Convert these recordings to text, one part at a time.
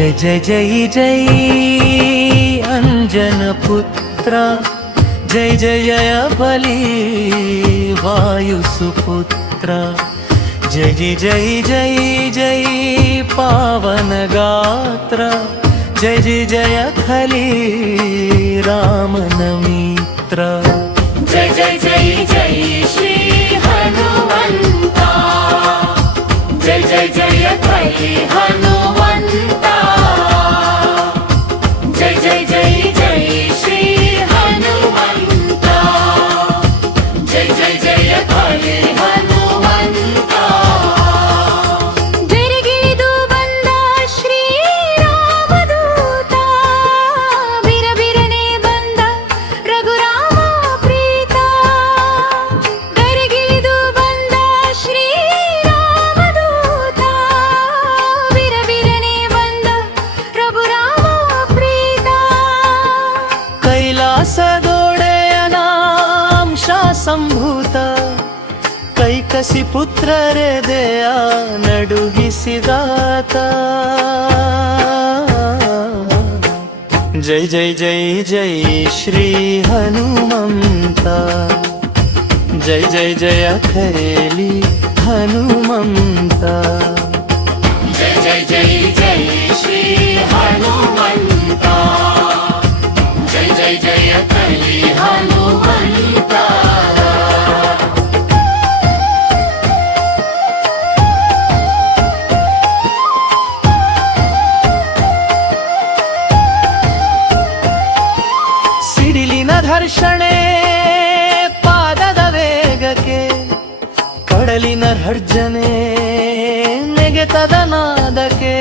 जय जय जय जय अंजन पुत्र, जय जय जय बलि वायुसुपुत्र, जय जय जय जय जय पावन गात्र, जय जय जय खली रामन मित्र। जय जय जय जय श्री हनुमंता, जय जय जय खली हनुमंता, जय जय जय जय श्री हनुमंता, जय जय जय खली हनुमंता। ಬೆರಗಿಳಿದು ಬಂದ ಶ್ರೀ ರಾಮದೂತ, ಬಿರಬಿರನೆ ಬಂದ ರಘುರಾಮ ಪ್ರೀತ. ಬೆರಗಿಳಿದು ಬಂದ ಶ್ರೀ ರಾಮದೂತ, ಬಿರಬಿರನೆ ಬಂದ ರಘುರಾಮ ಪ್ರೀತ. ಕೈಲಾಸದೊಡೆಯನ ಅಂಶ ಸಂಭೂತ, ಕೈಕಸಿ ಪುತ್ರರೆದೆಯ ನಡುಗಿಸಿದಾತ. ಜೈ ಜೈ ಜೈ ಜೈ ಶ್ರೀ ಹನುಮಂತ, ಜೈ ಜೈ ಜಯ ಖೇಲಿ ಹನುಮಂತ. जय जय जय जय श्री हनुमंता, जय जय जय खली हनुमंता. ಸಿಡಿಲಿನ ಘರ್ಷಣೆ ಪಾದದ ವೇಗಕ್ಕೆ, ಕಡಲಿನ ಘರ್ಜನೆ ನೆಗೆತದ ನಾದಕ್ಕೆ.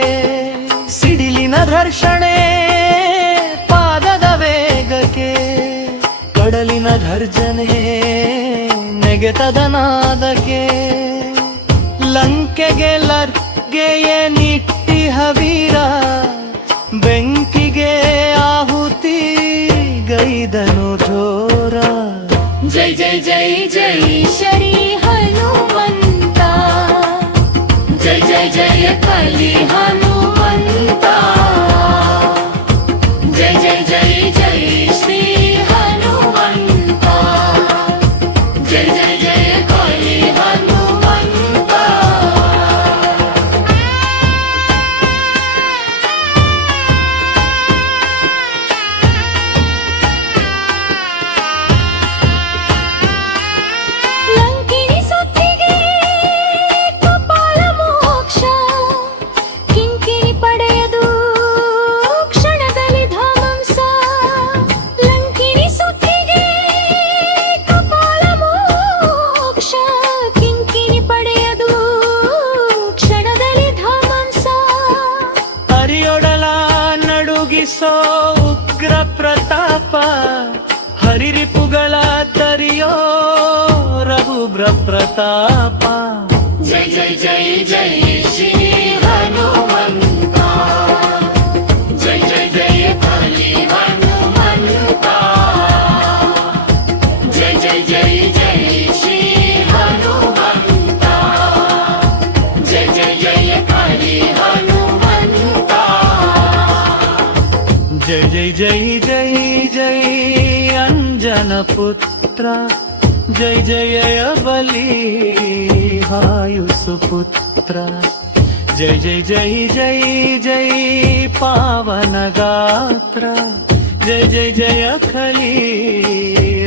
ಸಿಡಿಲಿನ ಘರ್ಷಣೆ ಪಾದದ ವೇಗಕ್ಕೆ, ಕಡಲಿನ ಘರ್ಜನೆ ನೆಗೆತದ ನಾದಕ್ಕೆ. ಲಂಕೆಗೆ ಲರ್ಗೆಯ ನಿಟ್ಟಿಹ ವೀರ, ಬೆಂಕಿಗೆ ಆಹುತಿ ಗೈದನು ಘೋರ. जय जय जय जय श्री हनुमंता, जय जय जय खली हनुमंता, जय जय जय जय श्री हनुमंता, जय जय जय खली हनुमंता. ಲಂಕಿಣಿ ಸುತ್ತಿಗೆ ಕಪಾಲ ಮೋಕ್ಷ, ಕಿಂಕಿಣಿ ಪಡೆಯದು ಕ್ಷಣದಲ್ಲಿ ಧಮಂಸ. ಲಂಕಿಣಿ ಸುತ್ತಿಗೆ ಕಪಾಲ ಮೋಕ್ಷ, ಕಿಂಕಿಣಿ ಪಡೆಯದು ಕ್ಷಣದಲ್ಲಿ ಧಮಂಸ. ಹರಿಯೊಡಲ ನಡುಗಿಸೋ ಉಗ್ರ ಪ್ರತಾಪ, ಹರಿರಿಪುಗಳ ತರಿಯೋ ರಘುಬ್ರ ಪ್ರತಾಪ. जय जय जय जय श्री हनुमंता, जय जय जय खली हनुमंता, जय जय जय जय श्री हनुमंता, जय जय जय खली हनुमंता. जय जय जय जय जय अंजन पुत्र, जय जय जय बलि वायुसुपुत्र, जय जय जय जय जय पावन गात्र, जय जय जय खली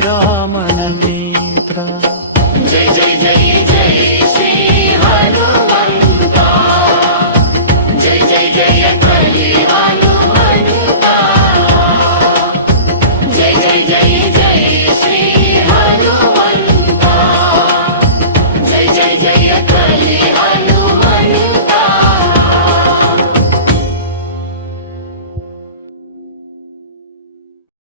रामन मित्र. जय जय जय जय